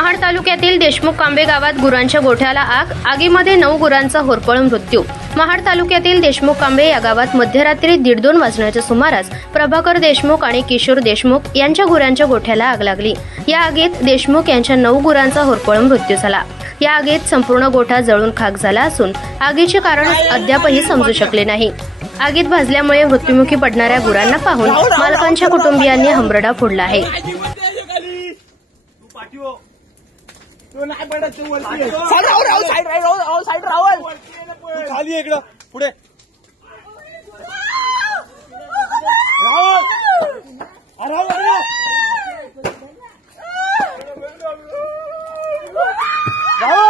महाड तालुक्यातील देशमुख कांबे गावात गुरांच्या गोठ्याला आग, आगीमध्ये 9 गुरांचा होरपळून मृत्यू। महाड तालुक्यातील देशमुख कांबे या गावात मध्यरात्री 1:30 वाजण्याच्या सुमारास प्रभाकर देशमुख आणि किशोर देशमुख यांच्या गुरांच्या गोठ्याला आग लागली। या आगीत देशमुख यांच्या 9 गुरांचा होरपळून मृत्यू झाला। या आगीत संपूर्ण गोठा जळून खाक झाला असून आगीचे कारण अद्यापही समजू शकले नाही। आगीत भाजल्यामुळे मृत्युमुखी पडणाऱ्या गुरांना पाहून मालकांच्या कुटुंबियांनी हमरडा फोडला आहे। राहुल